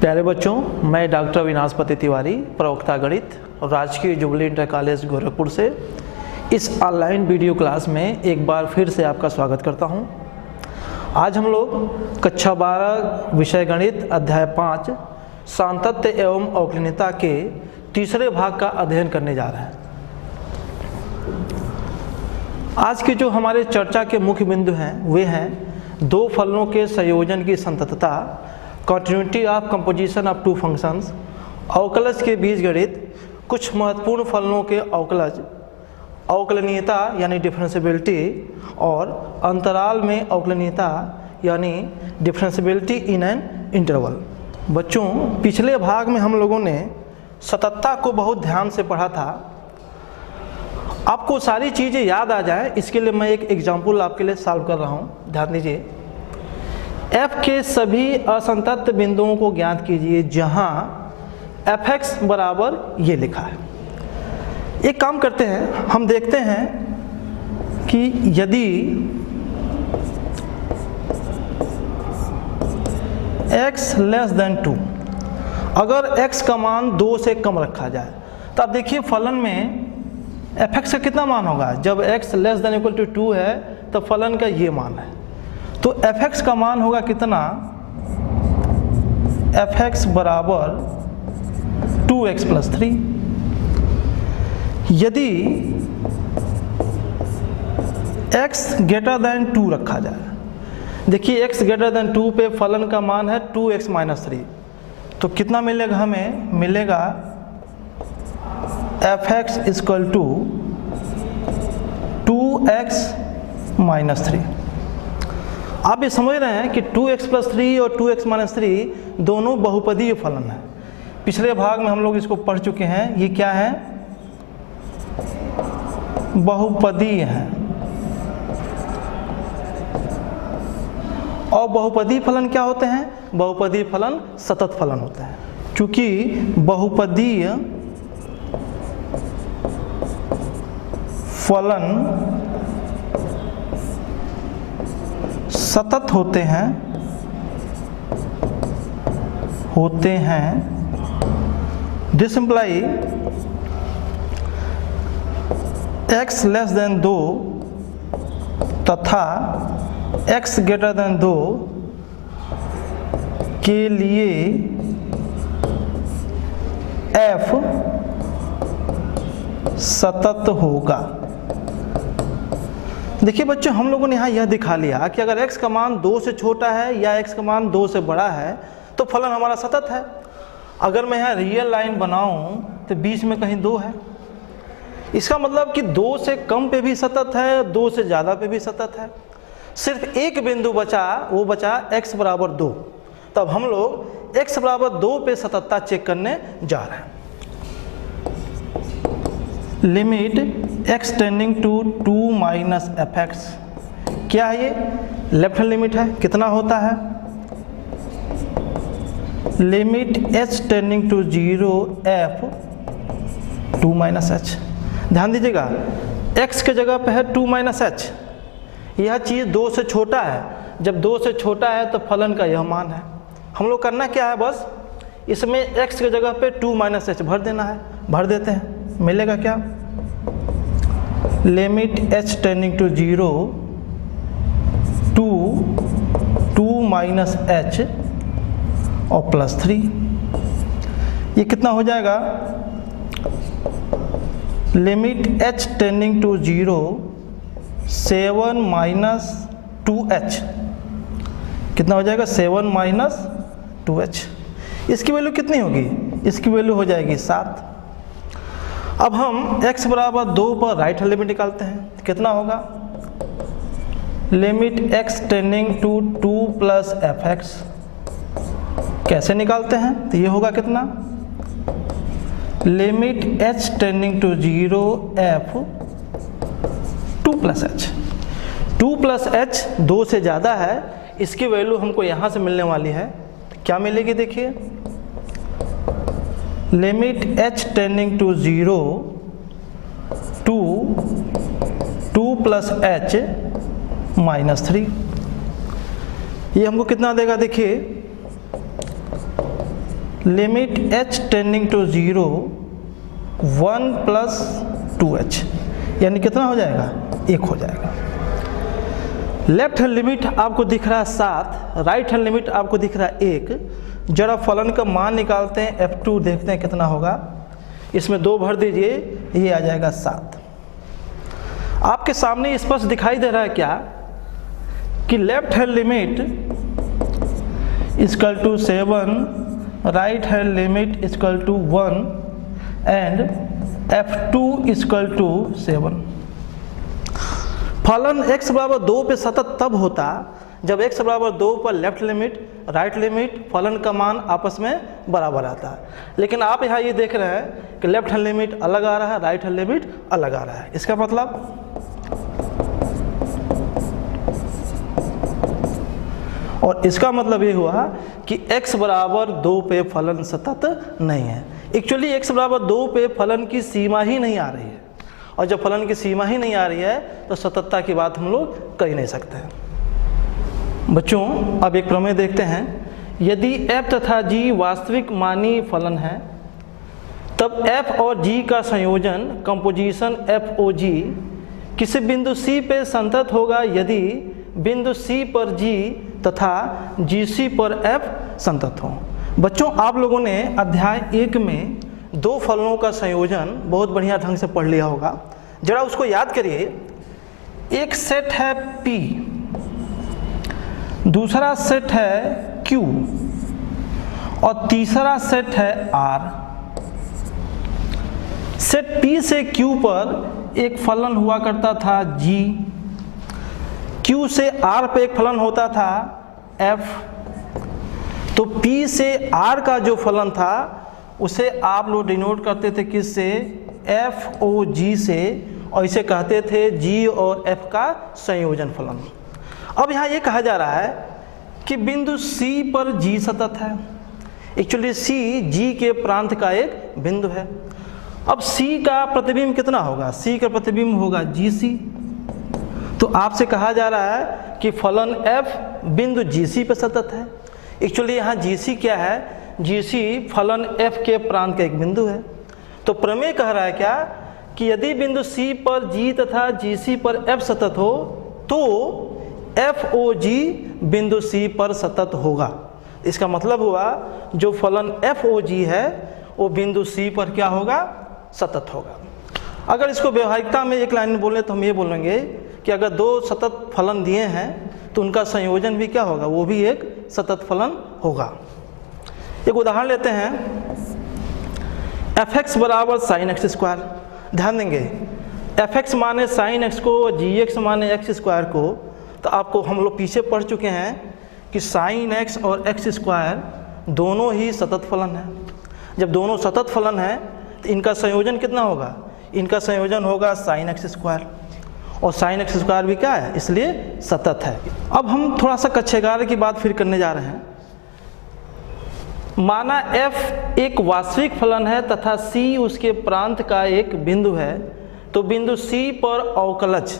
प्यारे बच्चों, मैं डॉक्टर अविनाश तिवारी, प्रवक्ता गणित और राजकीय जुबली इंटर कॉलेज गोरखपुर से इस ऑनलाइन वीडियो क्लास में एक बार फिर से आपका स्वागत करता हूं। आज हम लोग कक्षा 12 विषय गणित अध्याय 5 सांतत्य एवं अवकलनीयता के तीसरे भाग का अध्ययन करने जा रहे हैं। आज के जो हमारे चर्चा के मुख्य बिंदु हैं वे हैं दो फलनों के संयोजन की संततता, continuity of composition of two functions, अवकलज के बीजगणित, कुछ महत्वपूर्ण फलनों के अवकलज, अवकलनीयता यानी डिफरेंशियबिलिटी और अंतराल में अवकलनीयता यानी डिफरेंशियबिलिटी इन एन इंटरवल। बच्चों, पिछले भाग में हम लोगों ने सततता को बहुत ध्यान से पढ़ा था। आपको सारी चीज़ें याद आ जाए इसके लिए मैं एक एग्जाम्पल आपके लिए सॉल्व कर रहा हूँ। ध्यान दीजिए। f के सभी असंतत बिंदुओं को ज्ञात कीजिए जहाँ fx बराबर ये लिखा है। एक काम करते हैं, हम देखते हैं कि यदि x लेस देन 2, अगर x का मान 2 से कम रखा जाए तो आप देखिए फलन में fx का कितना मान होगा। जब x less than equal to 2 है तो फलन का ये मान है, तो fx का मान होगा कितना, fx बराबर 2x प्लस 3। यदि x ग्रेटर देन 2 रखा जाए, देखिए x ग्रेटर देन 2 पे फलन का मान है 2x माइनस 3, तो कितना मिलेगा, हमें मिलेगा fx equal to 2x minus 3। आप ये समझ रहे हैं कि 2x प्लस 3 और 2x माइनस 3 दोनों बहुपदीय फलन हैं। पिछले भाग में हम लोग इसको पढ़ चुके हैं। ये क्या है, बहुपदीय है। और बहुपदीय फलन क्या होते हैं, बहुपदीय फलन सतत फलन होते हैं। क्योंकि बहुपदीय फलन सतत होते हैं। This imply x less then 2 तथा x ग्रेटर देन 2 के लिए f सतत होगा। देखिए बच्चों, हम लोगों ने यहाँ यह दिखा लिया कि अगर x का मान 2 से छोटा है या x का मान 2 से बड़ा है तो फलन हमारा सतत है। अगर मैं यहाँ रियल लाइन बनाऊं तो बीच में कहीं 2 है, इसका मतलब कि 2 से कम पे भी सतत है, 2 से ज़्यादा पे भी सतत है। सिर्फ एक बिंदु बचा, वो बचा x बराबर 2। तब हम लोग x बराबर 2 पे सततता चेक करने जा रहे हैं। Limit x tending to 2 minus fx, क्या है ये, लेफ्ट हैंड लिमिट है। कितना होता है, limit h tending to 0 f 2 minus h। ध्यान दीजिएगा, x के जगह पे है 2 माइनस h। यह चीज़ 2 से छोटा है। जब 2 से छोटा है तो फलन का यह मान है। हम लोग करना क्या है, बस इसमें x के जगह पे 2 माइनस h भर देना है। भर देते हैं, मिलेगा क्या, limit h tending to 0 two 2 minus h और प्लस 3। ये कितना हो जाएगा, limit h tending to 0 7 minus 2h। कितना हो जाएगा, 7 माइनस 2h। इसकी वैल्यू कितनी होगी, इसकी वैल्यू हो जाएगी 7। अब हम x बराबर 2 पर राइट हैंड लिमिट निकालते हैं। कितना होगा, limit x tending to 2 plus fx। कैसे निकालते हैं, तो ये होगा कितना, limit h tending to 0 f 2 plus h। 2 plus h 2 से ज़्यादा है, इसकी वैल्यू हमको यहाँ से मिलने वाली है। क्या मिलेगी, देखिए, limit h tending to 0 two 2 plus h minus 3। ये हमको कितना देगा, देखिए limit h tending to 0 1 plus 2h, यानी कितना हो जाएगा? 1 हो जाएगा। लेफ्ट हैंड लिमिट आपको दिख रहा है 7, राइट हैंड लिमिट आपको दिख रहा है 1। जरा फलन का मान निकालते हैं, f2 देखते हैं कितना होगा। इसमें 2 भर दीजिए, ये आ जाएगा 7। आपके सामने स्पष्ट दिखाई दे रहा है क्या कि left hand limit equal to 7, right hand limit equal to 1 and f2 equal to 7। फलन x बराबर 2 पे सतत तब होता जब x बराबर 2 पर लेफ्ट लिमिट राइट लिमिट फलन का मान आपस में बराबर आता है। लेकिन आप यहाँ ये देख रहे हैं कि लेफ्ट हैंड लिमिट अलग आ रहा है, राइट हैंड लिमिट अलग आ रहा है। इसका मतलब और इसका मतलब ये हुआ कि x बराबर 2 पे फलन सतत नहीं है। एक्चुअली x बराबर 2 पे फलन की सीमा ही नहीं आ रही है, और जब फलन की सीमा ही नहीं आ रही है तो सततता की बात हम लोग कर ही नहीं सकते। बच्चों अब एक प्रमेय देखते हैं। यदि f तथा g वास्तविक मानी फलन है तब f और g का संयोजन कंपोजिशन FOG किसी बिंदु C पे संतत होगा यदि बिंदु C पर g तथा GC पर f संतत हो। बच्चों आप लोगों ने अध्याय 1 में 2 फलनों का संयोजन बहुत बढ़िया ढंग से पढ़ लिया होगा। जरा उसको याद करिए। एक सेट है P, दूसरा सेट है Q और तीसरा सेट है R। सेट P से Q पर एक फलन हुआ करता था G, Q से R पे एक फलन होता था F। तो P से R का जो फलन था उसे आप लोग डिनोट करते थे किससे? FOG से, और इसे कहते थे G और F का संयोजन फलन। अब यहाँ ये कहा जा रहा है कि बिंदु C पर G सतत है। एक्चुअली C G के प्रांत का एक बिंदु है। अब C का प्रतिबिंब कितना होगा? C का प्रतिबिंब होगा GC। तो आपसे कहा जा रहा है कि फलन F बिंदु GC पर सतत है। एक्चुअली यहाँ GC क्या है? GC फलन F के प्रांत का एक बिंदु है। तो प्रमेय कह रहा है क्या कि यदि बिंदु C पर G तथा GC पर F सतत हो तो FOG बिंदु C पर सतत होगा। इसका मतलब हुआ जो फलन FOG है वो बिंदु C पर क्या होगा? सतत होगा। अगर इसको व्यवहारिकता में एक लाइन में बोलें तो हम ये बोलेंगे कि अगर 2 सतत फलन दिए हैं तो उनका संयोजन भी क्या होगा? वो भी एक सतत फलन होगा। एक उदाहरण लेते हैं, fx बराबर साइन एक्स स्क्वायर। ध्यान देंगे fx माने साइन एक्स को और gx माने एक्स स्क्वायर को। तो आपको हम लोग पीछे पढ़ चुके हैं कि साइन एक्स और एक्स स्क्वायर दोनों ही सतत फलन है। जब दोनों सतत फलन है तो इनका संयोजन कितना होगा? इनका संयोजन होगा साइन एक्स स्क्वायर, और साइन एक्स स्क्वायर भी क्या है? इसलिए सतत है। अब हम थोड़ा सा कक्षा 11 की बात फिर करने जा रहे हैं। माना f एक वास्तविक फलन है तथा c उसके प्रांत का एक बिंदु है, तो बिंदु c पर अवकलज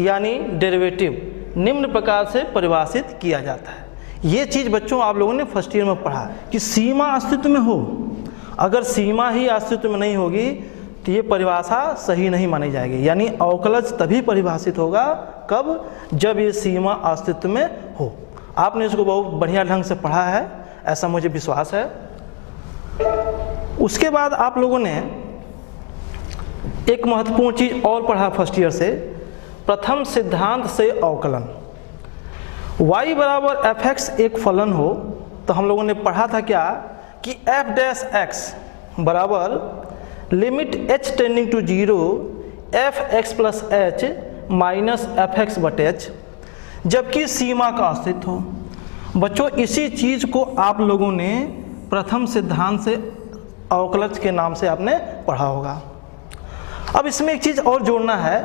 यानी डेरिवेटिव निम्न प्रकार से परिभाषित किया जाता है। ये चीज़ बच्चों आप लोगों ने फर्स्ट ईयर में पढ़ा कि सीमा अस्तित्व में हो। अगर सीमा ही अस्तित्व में नहीं होगी तो ये परिभाषा सही नहीं मानी जाएगी। यानी अवकलज तभी परिभाषित होगा कब? जब ये सीमा अस्तित्व में हो। आपने इसको बहुत बढ़िया ढंग से पढ़ा है, ऐसा मुझे विश्वास है। उसके बाद आप लोगों ने एक महत्वपूर्ण चीज़ और पढ़ा फर्स्ट ईयर से, प्रथम सिद्धांत से अवकलन। y बराबर fx एक फलन हो तो हम लोगों ने पढ़ा था क्या कि f डैश x बराबर limit h tending to 0 fx plus h minus fx बटे h, जबकि सीमा का अस्तित्व हो। बच्चों इसी चीज़ को आप लोगों ने प्रथम सिद्धांत से अवकलज के नाम से आपने पढ़ा होगा। अब इसमें एक चीज़ और जोड़ना है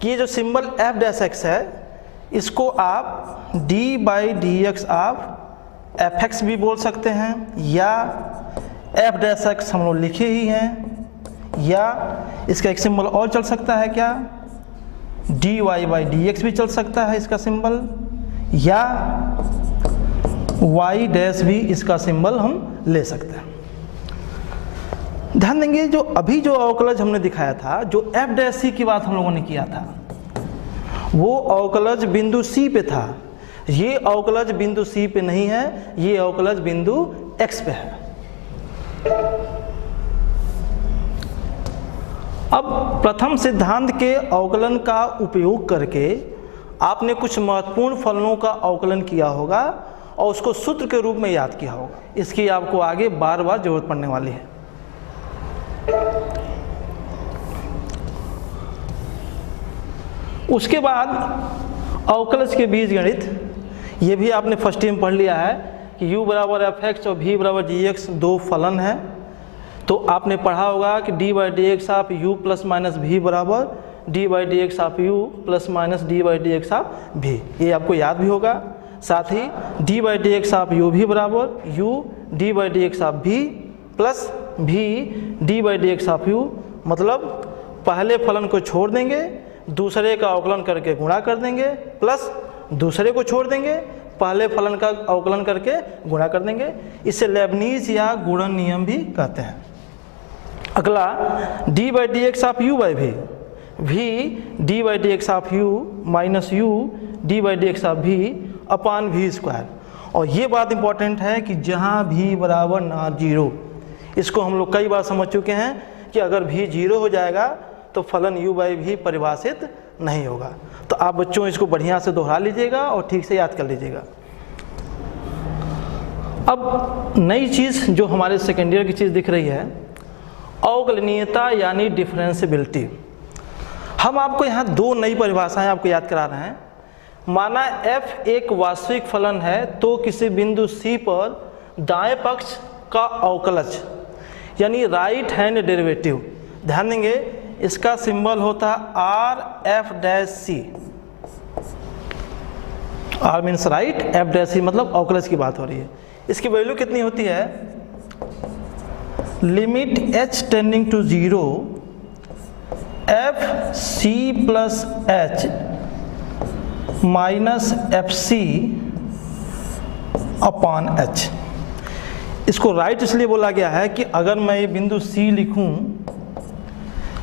कि ये जो सिंबल f डैश x है इसको आप d बाई डी एक्स आप fx भी बोल सकते हैं, या f डैश x हम लोग लिखे ही हैं, या इसका एक सिंबल और चल सकता है क्या? dy बाई डी एक्स भी चल सकता है इसका सिंबल, या y डैश भी इसका सिंबल हम ले सकते हैं। ध्यान देंगे जो अभी जो अवकलज हमने दिखाया था, जो एफ डैश सी की बात हम लोगों ने किया था, वो अवकलज बिंदु सी पे था। ये अवकलज बिंदु सी पे नहीं है, ये अवकलज बिंदु एक्स पे है। अब प्रथम सिद्धांत के अवकलन का उपयोग करके आपने कुछ महत्वपूर्ण फलनों का अवकलन किया होगा और उसको सूत्र के रूप में याद किया होगा। इसकी आपको आगे बार बार जरूरत पड़ने वाली है। उसके बाद अवकलज के बीजगणित, ये भी आपने फर्स्ट टाइम पढ़ लिया है कि u बराबर एफ एक्स और v बराबर जी एक्स दो फलन है। तो आपने पढ़ा होगा कि d by D x of u plus minus v बराबर d by D x of u plus minus d by D x of v, ये आपको याद भी होगा। साथ ही d by D x of u v बराबर u d by D x of v plus v d by D x of u, मतलब पहले फलन को छोड़ देंगे, दूसरे का अवकलन करके गुणा कर देंगे, प्लस दूसरे को छोड़ देंगे, पहले फलन का अवकलन करके गुणा कर देंगे। इसे लेबनीज या गुणन नियम भी कहते हैं। अगला d by D x of u by v d by D x of u minus u d by D x of v upon भी स्क्वायर। और ये बात इंपॉर्टेंट है कि जहाँ भी बराबर ना जीरो, इसको हम लोग कई बार समझ चुके हैं कि अगर भी जीरो हो जाएगा तो फलन u बाई भी परिभाषित नहीं होगा। तो आप बच्चों इसको बढ़िया से दोहरा लीजिएगा और ठीक से याद कर लीजिएगा। अब नई चीज़ जो हमारे सेकेंड ईयर की चीज़ दिख रही है, अवकलनीयता यानी डिफरेंशियबिलिटी। हम आपको यहाँ दो नई परिभाषाएं आपको याद करा रहे हैं। माना f एक वास्तविक फलन है तो किसी बिंदु C पर दाएं पक्ष का अवकलज यानी राइट हैंड डेरिवेटिव, ध्यान देंगे इसका सिंबल होता है R f dash c. R means right, f dash c मतलब अवकलज की बात हो रही है। इसकी वैल्यू कितनी होती है? Limit h tending to 0 F C plus H minus F C upon H. इसको राइट इसलिए बोला गया है कि अगर मैं ये बिंदु C लिखूं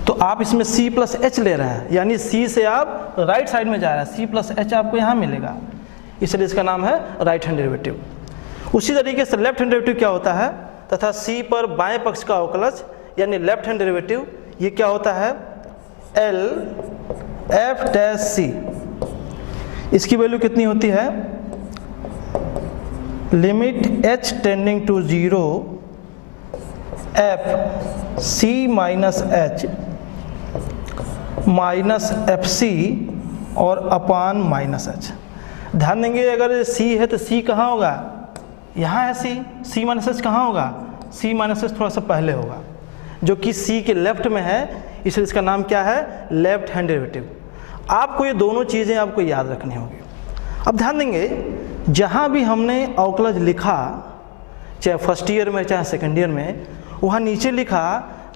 तो आप इसमें C प्लस एच ले रहे हैं, यानी C से आप राइट साइड में जा रहे हैं, C प्लस एच आपको यहाँ मिलेगा, इसलिए इसका नाम है राइट हैंड डेरिवेटिव। उसी तरीके से लेफ्ट हैंड डेरिवेटिव क्या होता है, तथा C पर बाएं पक्ष का अवकलज यानी लेफ्ट हैंड डेरिवेटिव, ये क्या होता है? L F dash C. इसकी वैल्यू कितनी होती है? Limit h tending to 0 F C minus H minus F C और अपान माइनस एच। ध्यान देंगे अगर C है तो C कहाँ होगा? यहाँ है C माइनस एच कहाँ होगा? C माइनस एच थोड़ा सा पहले होगा, जो कि C के लेफ्ट में है, इसलिए इसका नाम क्या है? Left hand derivative. आपको ये दोनों चीज़ें आपको याद रखनी होगी। अब ध्यान देंगे जहाँ भी हमने अवकलज लिखा, चाहे फर्स्ट ईयर में चाहे सेकेंड ईयर में, वहाँ नीचे लिखा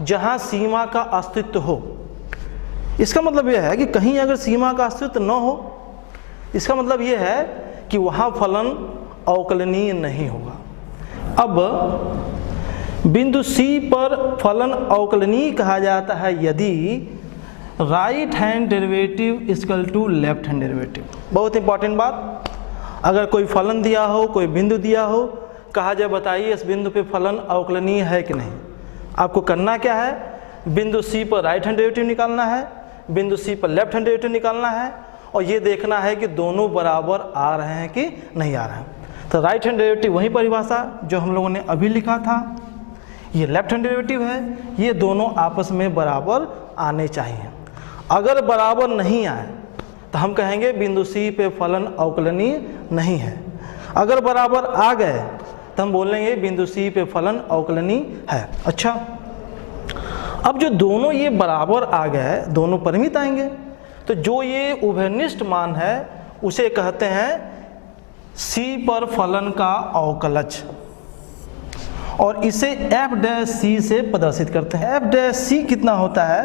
जहाँ सीमा का अस्तित्व हो। इसका मतलब यह है कि कहीं अगर सीमा का अस्तित्व न हो, इसका मतलब यह है कि वहाँ फलन अवकलनीय नहीं होगा। अब बिंदु C पर फलन अवकलनीय कहा जाता है यदि right hand derivative equal to left hand derivative. बहुत इंपॉर्टेंट बात, अगर कोई फलन दिया हो, कोई बिंदु दिया हो, कहा जाए बताइए इस बिंदु पे फलन अवकलनीय है कि नहीं। आपको करना क्या है? बिंदु C पर राइट हैंड डेरिवेटिव निकालना है, बिंदु C पर लेफ्ट हैंड डेरिवेटिव निकालना है, और ये देखना है कि दोनों बराबर आ रहे हैं कि नहीं आ रहे हैं। तो राइट हैंड डेरिवेटिव वही परिभाषा जो हम लोगों ने अभी लिखा था, ये लेफ्ट हैंड डेरिवेटिव है, ये दोनों आपस में बराबर आने चाहिए। अगर बराबर नहीं आए तो हम कहेंगे बिंदु C पे फलन अवकलनीय नहीं है। अगर बराबर आ गए तो हम बोलेंगे बिंदु C पे फलन अवकलनीय है। अच्छा, अब जो दोनों ये बराबर आ गए, दोनों परिमित आएंगे, तो जो ये उभयनिष्ठ मान है उसे कहते हैं C पर फलन का अवकलज, और इसे एफ डैश सी से प्रदर्शित करते हैं। एफ डैश सी कितना होता है?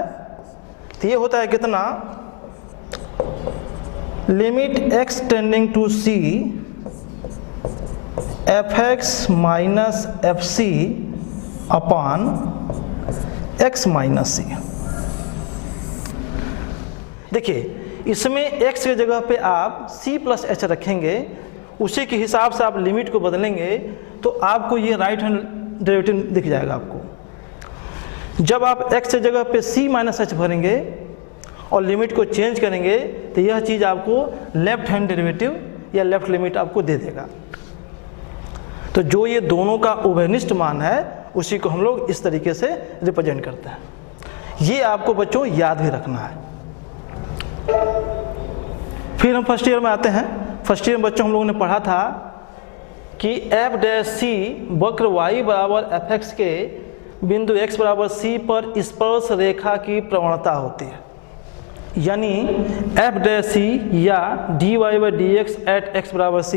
तो ये होता है कितना? Limit x tending to C f x minus F c upon x minus c. देखिए इसमें x की जगह पे आप c प्लस एच रखेंगे, उसी के हिसाब से आप लिमिट को बदलेंगे तो आपको ये राइट हैंड डेरिवेटिव दिख जाएगा आपको। जब आप x की जगह पे c माइनस एच भरेंगे और लिमिट को चेंज करेंगे तो यह चीज़ आपको लेफ्ट हैंड डेरिवेटिव या लेफ्ट लिमिट आपको दे देगा। तो जो ये दोनों का उभयनिष्ठ मान है उसी को हम लोग इस तरीके से रिप्रेजेंट करते हैं। ये आपको बच्चों याद भी रखना है। फिर हम फर्स्ट ईयर में आते हैं। फर्स्ट ईयर में बच्चों हम लोगों ने पढ़ा था कि एफ डैश सी वक्र y बराबर एफ एक्स के बिंदु x बराबर c पर स्पर्श रेखा की प्रवणता होती है। यानी एफ डैश सी या dy by D X at X बराबर c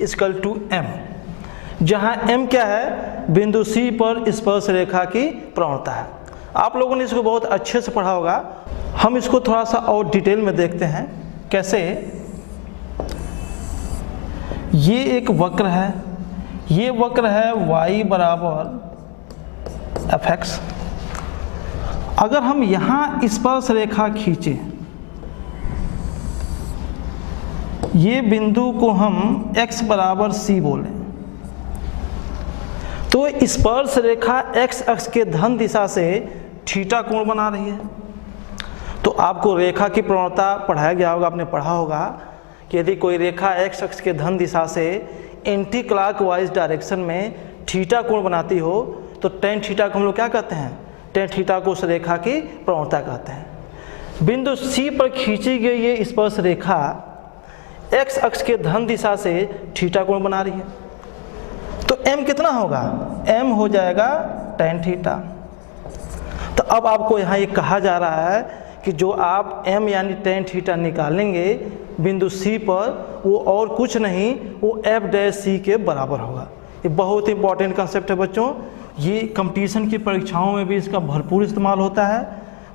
इक्वल टू m, जहाँ m क्या है, बिंदु c पर स्पर्श रेखा की प्रवणता है। आप लोगों ने इसको बहुत अच्छे से पढ़ा होगा। हम इसको थोड़ा सा और डिटेल में देखते हैं कैसे। ये एक वक्र है, ये वक्र है y बराबर एफ एक्स। अगर हम यहाँ स्पर्श रेखा खींचे, ये बिंदु को हम x बराबर c बोलें, तो स्पर्श रेखा x अक्ष के धन दिशा से थीटा कोण बना रही है। तो आपको रेखा की प्रवणता पढ़ाया गया होगा, आपने पढ़ा होगा कि यदि कोई रेखा x अक्ष के धन दिशा से एंटी क्लॉकवाइज डायरेक्शन में थीटा कोण बनाती हो तो टेन थीटा को हम लोग क्या कहते हैं, टेन थीटा को उस रेखा की प्रवणता कहते हैं। बिंदु C पर खींची गई ये स्पर्श रेखा x अक्ष के धन दिशा से थीटा कोण बना रही है। तो m कितना होगा, m हो जाएगा टेन थीटा। तो अब आपको यहाँ ये कहा जा रहा है कि जो आप m यानी टेन थीटा निकालेंगे बिंदु C पर, वो और कुछ नहीं, वो एफ डैश सी के बराबर होगा। ये बहुत ही इंपॉर्टेंट कंसेप्ट है बच्चों। ये कंपटीशन की परीक्षाओं में भी इसका भरपूर इस्तेमाल होता है।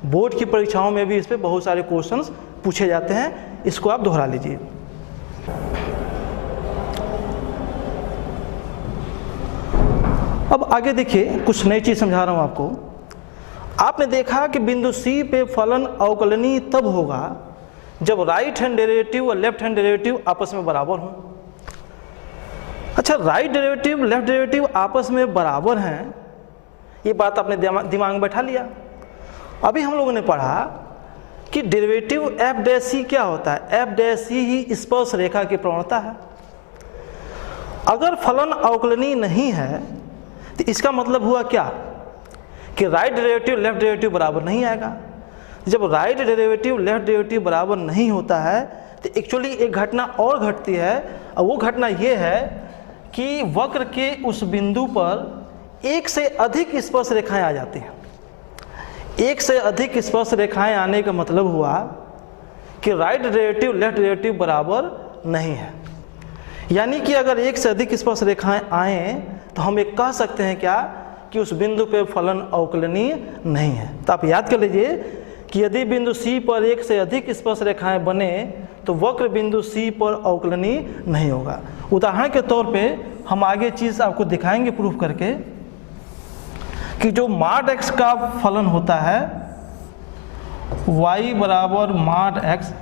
बोर्ड की परीक्षाओं में भी इस पर बहुत सारे क्वेश्चंस पूछे जाते हैं। इसको आप दोहरा लीजिए। अब आगे देखिए, कुछ नई चीज़ समझा रहा हूँ आपको। आपने देखा कि बिंदु C पे फलन अवकलनीय तब होगा जब राइट हैंड डेरिवेटिव और लेफ्ट हैंड डेरिवेटिव आपस में बराबर हों। अच्छा, राइट डेरिवेटिव लेफ्ट डेरिवेटिव आपस में बराबर हैं, ये बात आपने दिमाग में बैठा लिया। अभी हम लोगों ने पढ़ा कि डेरिवेटिव एफ डैश सी क्या होता है, एफ डैश सी ही स्पर्श रेखा की प्रवणता है। अगर फलन अवकलनीय नहीं है तो इसका मतलब हुआ क्या कि राइट डेरिवेटिव लेफ्ट डेरिवेटिव बराबर नहीं आएगा। जब राइट डेरिवेटिव लेफ्ट डेरिवेटिव बराबर नहीं होता है तो एक्चुअली एक घटना और घटती है, और वो घटना ये है कि वक्र के उस बिंदु पर एक से अधिक स्पर्श रेखाएं आ जाती हैं। एक से अधिक स्पर्श रेखाएं आने का मतलब हुआ कि राइट डेरिवेटिव लेफ्ट डेरिवेटिव बराबर नहीं है। यानी कि अगर एक से अधिक स्पर्श रेखाएं आएँ तो हम एक कह सकते हैं क्या कि उस बिंदु पे फलन अवकलनीय नहीं है। तो आप याद कर लीजिए कि यदि बिंदु C पर एक से अधिक स्पर्श रेखाएं बने तो वक्र बिंदु C पर अवकलनीय नहीं होगा। उदाहरण के तौर पे हम आगे चीज़ आपको दिखाएंगे प्रूफ करके कि जो मॉड x का फलन होता है y बराबर मॉड x,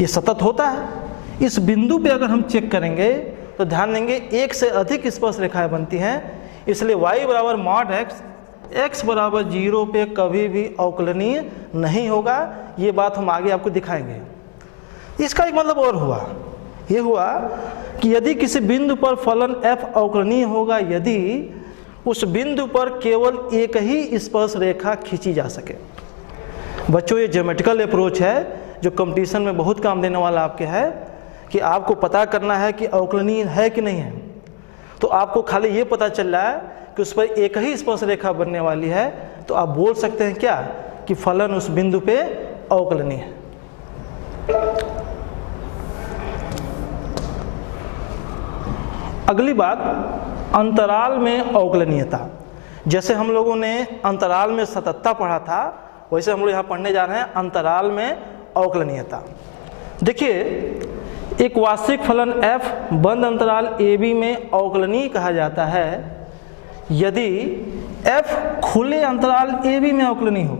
ये सतत होता है। इस बिंदु पे अगर हम चेक करेंगे तो ध्यान देंगे एक से अधिक स्पर्श रेखाएं बनती हैं, इसलिए y बराबर मॉड x बराबर 0 पे कभी भी अवकलनीय नहीं होगा। ये बात हम आगे आपको दिखाएंगे। इसका एक मतलब और हुआ, ये हुआ कि यदि किसी बिंदु पर फलन f अवकलनीय होगा यदि उस बिंदु पर केवल एक ही स्पर्श रेखा खींची जा सके। बच्चों, ये ज्योमेट्रिकल अप्रोच है जो कंपटीशन में बहुत काम देने वाला आपके है कि आपको पता करना है कि अवकलनीय है कि नहीं है। तो आपको खाली ये पता चल रहा है कि उस पर एक ही स्पर्श रेखा बनने वाली है, तो आप बोल सकते हैं क्या कि फलन उस बिंदु पे अवकलनीय है। अगली बात, अंतराल में अवकलनीयता। जैसे हम लोगों ने अंतराल में सततता पढ़ा था, वैसे हम लोग यहाँ पढ़ने जा रहे हैं अंतराल में अवकलनीयता। देखिए, एक वास्तविक फलन f बंद अंतराल AB में अवकलनीय कहा जाता है यदि f खुले अंतराल AB में अवकलनीय हो,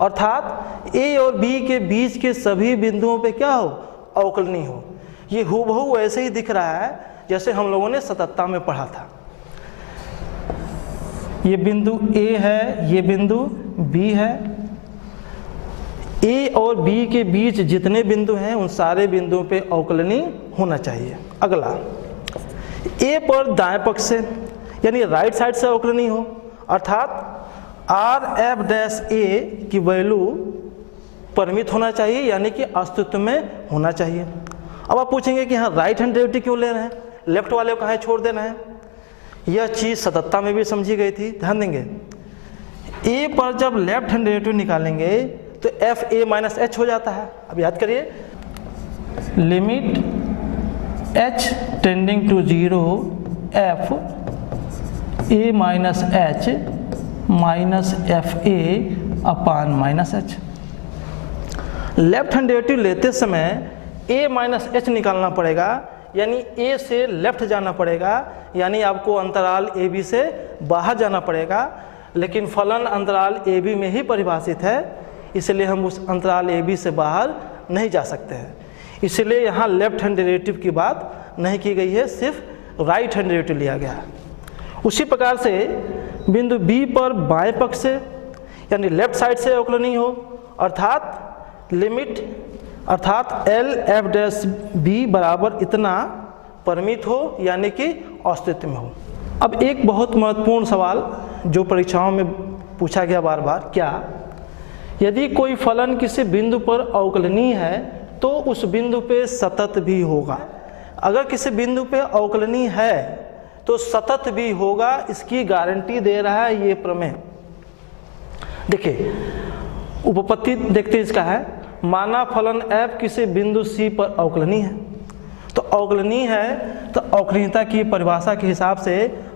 अर्थात A और B के बीच के सभी बिंदुओं पे क्या हो, अवकलनीय हो। ये हूबहू वैसे ही दिख रहा है जैसे हम लोगों ने सतत्ता में पढ़ा था। ये बिंदु A है, ये बिंदु B है। A और B के बीच जितने बिंदु हैं उन सारे बिंदुओं पे अवकलनीय होना चाहिए। अगला, A पर दाएं पक्ष से यानी राइट साइड से अवकलनीय हो, अर्थात आर एफ डैश ए की वैल्यू परिमित होना चाहिए यानी कि अस्तित्व में होना चाहिए। अब आप पूछेंगे कि हाँ राइट हैंड डेरिवेटिव क्यों ले रहे हैं, लेफ्ट वाले को कहाँ छोड़ देना है। यह चीज़ सतत्ता में भी समझी गई थी, ध्यान देंगे। ए पर जब लेफ्ट हैंड डेरिवेटिव निकालेंगे तो एफ ए माइनस एच हो जाता है। अब याद करिए, limit H tending to 0 F A minus H minus F A upon minus H. Left hand derivative लेते समय a माइनस एच निकालना पड़ेगा, यानी a से लेफ्ट जाना पड़ेगा, यानी आपको अंतराल a b से बाहर जाना पड़ेगा। लेकिन फलन अंतराल a b में ही परिभाषित है, इसलिए हम उस अंतराल a b से बाहर नहीं जा सकते हैं। इसलिए यहाँ लेफ्ट हैंड डेरिवेटिव की बात नहीं की गई है, सिर्फ राइट हैंड डेरिवेटिव लिया गया है। उसी प्रकार से बिंदु B पर बाएं पक्ष से यानी लेफ्ट साइड से अवकलनीय हो, अर्थात लिमिट अर्थात एल एफ डैश बी बराबर इतना परिमित हो यानी कि अस्तित्व में हो। अब एक बहुत महत्वपूर्ण सवाल जो परीक्षाओं में पूछा गया बार बार, क्या यदि कोई फलन किसी बिंदु पर अवकलनीय है तो उस बिंदु पे सतत भी होगा। अगर किसी बिंदु पे अवकलनीय है तो सतत भी होगा, इसकी गारंटी दे रहा है ये प्रमेय। देखिए उपपत्ति देखते इसका है, माना फलन f किसी बिंदु C पर अवकलनीय है। तो अवकलनीय है तो अवकलनीयता की परिभाषा के हिसाब से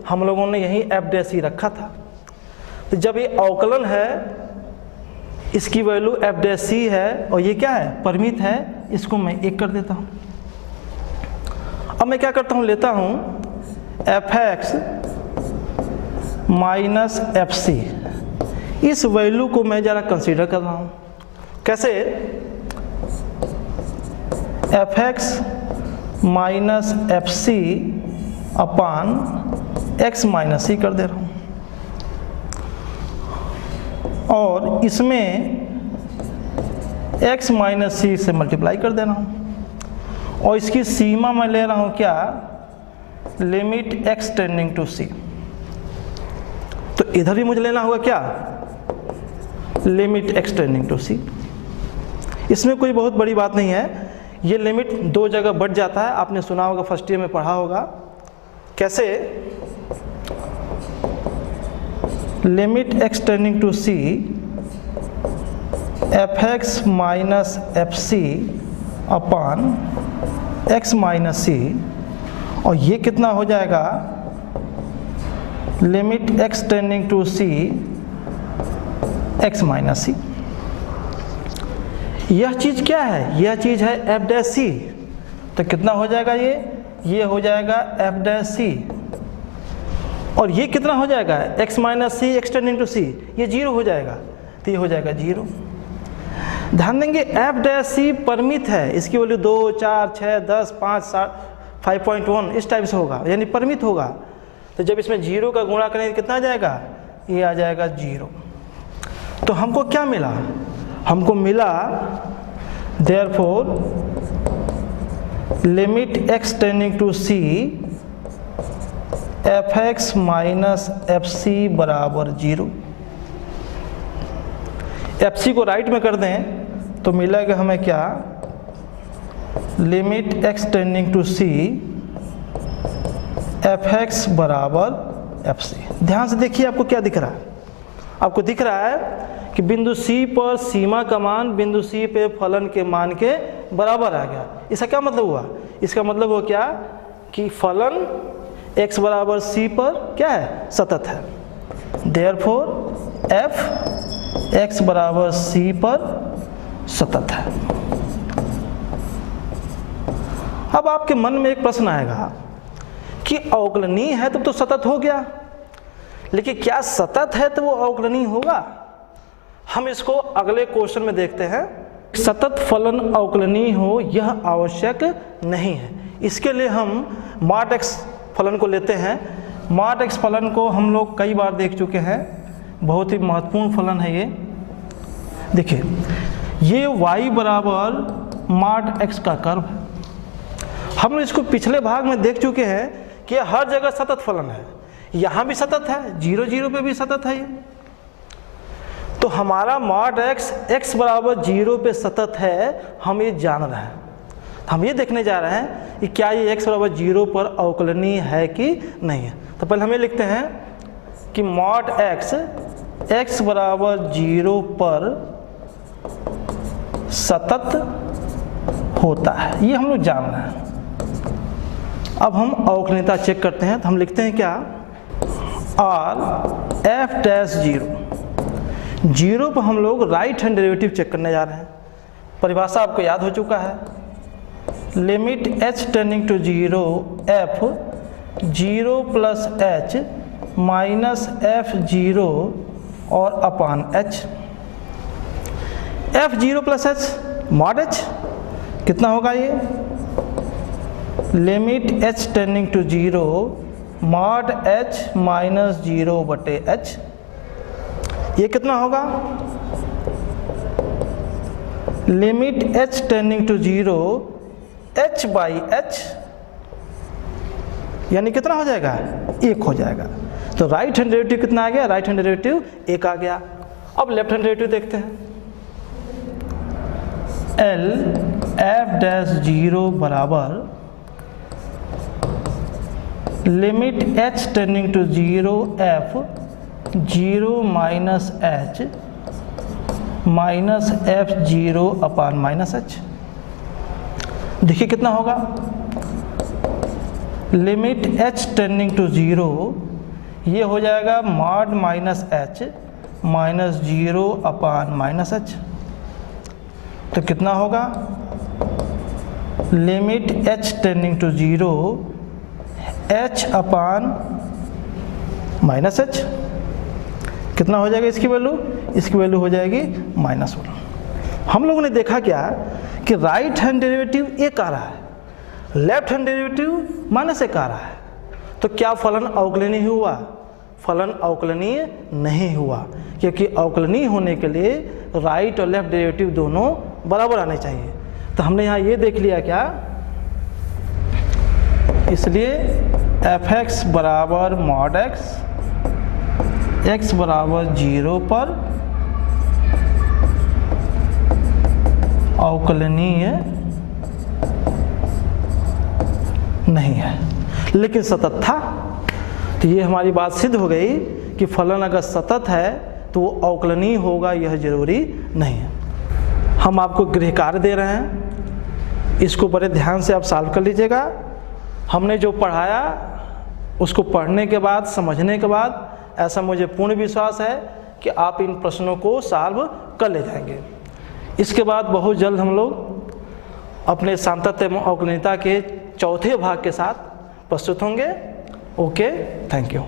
हम लोगों ने यही f डैश ही रखा था। तो जब ये अवकलन है, इसकी वैल्यू f डैश C है और ये क्या है, परिमित है, इसको मैं 1 कर देता हूँ। अब मैं क्या करता हूँ, लेता हूँ fx माइनस fc, इस वैल्यू को मैं ज़रा कंसीडर कर रहा हूँ। कैसे, fx minus fc upon x minus c कर दे रहा हूँ और इसमें x माइनस c से मल्टीप्लाई कर दे रहा हूँ और इसकी सीमा मैं ले रहा हूँ क्या, limit x tending to c। तो इधर भी मुझे लेना होगा क्या, limit x tending to c। इसमें कोई बहुत बड़ी बात नहीं है, ये लिमिट 2 जगह बढ़ जाता है, आपने सुना होगा, फर्स्ट ईयर में पढ़ा होगा। कैसे, limit x tending to c fx minus fc upon x minus c, और ये कितना हो जाएगा, limit x tending to c x minus c। यह चीज़ क्या है, यह चीज़ है f डैश c। तो कितना हो जाएगा, ये हो जाएगा f डैश c, और ये कितना हो जाएगा, x minus c x tending to c, ये 0 हो जाएगा, तो ये हो जाएगा 0। ध्यान देंगे f डैश c परिमित है, इसकी वैल्यू 2, 4, 6, 10, 5, 5.1 इस टाइप से होगा, यानी परिमित होगा। तो जब इसमें 0 का गुणा करेंगे कितना आ जाएगा, ये आ जाएगा 0। तो हमको क्या मिला, हमको मिला therefore limit x tending to c fx minus fc बराबर 0। fc को राइट में कर दें तो मिलेगा हमें क्या, limit x tending to c fx बराबर fc। ध्यान से देखिए आपको क्या दिख रहा है, आपको दिख रहा है कि बिंदु C पर सीमा का मान बिंदु C पे फलन के मान के बराबर आ गया। इसका क्या मतलब हुआ, इसका मतलब हुआ क्या कि फलन x बराबर C पर क्या है, सतत है। देयरफॉर f x बराबर C पर सतत है। अब आपके मन में एक प्रश्न आएगा कि अवकलनीय है तो सतत हो गया, लेकिन क्या सतत है तो वो अवकलनीय होगा? हम इसको अगले क्वेश्चन में देखते हैं। सतत फलन अवकलनीय हो यह आवश्यक नहीं है। इसके लिए हम मॉड x फलन को लेते हैं। मॉड x फलन को हम लोग कई बार देख चुके हैं, बहुत ही महत्वपूर्ण फलन है ये। देखिए, ये y बराबर मॉड x का कर्व है। हम इसको पिछले भाग में देख चुके हैं कि हर जगह सतत फलन है, यहाँ भी सतत है, 0 0 पे भी सतत है ये। तो हमारा मॉड x बराबर 0 पे सतत है, हम ये जान रहे हैं। हम ये देखने जा रहे हैं कि क्या ये x बराबर 0 पर अवकलनीय है कि नहीं है। तो पहले हम ये लिखते हैं कि मॉड x बराबर 0 पर सतत होता है, ये हम लोग जान रहे हैं। अब हम अवकलनीयता चेक करते हैं। तो हम लिखते हैं क्या, r f डैश 0 पर हम लोग राइट हैंड डेरिवेटिव चेक करने जा रहे हैं। परिभाषा आपको याद हो चुका है, limit h tending to 0 f 0 plus h minus f 0 और upon h। f 0 plus h mod h कितना होगा ये, limit h tending to 0 mod h minus 0 बटे h। ये कितना होगा, limit h tending to 0 h by h, यानी कितना हो जाएगा, 1 हो जाएगा। तो राइट हैंड डेरिवेटिव कितना आ गया, राइट हैंड डेरिवेटिव 1 आ गया। अब लेफ्ट हैंड डेरिवेटिव देखते हैं। L f डैश 0 बराबर limit h tending to 0 f 0 minus h minus f 0 upon minus h। देखिए कितना होगा, लिमिट h टेंडिंग टू 0, ये हो जाएगा mod minus h minus 0 upon minus h। तो कितना होगा, limit h tending to 0 h upon minus h। कितना हो जाएगा इसकी वैल्यू, इसकी वैल्यू हो जाएगी -1। हम लोगों ने देखा क्या कि राइट हैंड डेरिवेटिव 1 आ रहा है, लेफ्ट हैंड डेरिवेटिव -1 आ रहा है। तो क्या फलन अवकलनीय हुआ? फलन अवकलनीय नहीं हुआ, क्योंकि अवकलनीय होने के लिए राइट और लेफ्ट डेरिवेटिव दोनों बराबर आने चाहिए। तो हमने यहाँ ये देख लिया क्या, इसलिए f(x) बराबर मॉड x बराबर 0 पर अवकलनीय नहीं है, लेकिन सतत था। तो ये हमारी बात सिद्ध हो गई कि फलन अगर सतत है तो वो अवकलनीय होगा, यह जरूरी नहीं है। हम आपको गृह कार्य दे रहे हैं, इसको बड़े ध्यान से आप सॉल्व कर लीजिएगा। हमने जो पढ़ाया उसको पढ़ने के बाद, समझने के बाद, ऐसा मुझे पूर्ण विश्वास है कि आप इन प्रश्नों को सॉल्व कर ले जाएंगे। इसके बाद बहुत जल्द हम लोग अपने सातत्य एवं अवकलनीयता के चौथे भाग के साथ प्रस्तुत होंगे। Okay, thank you.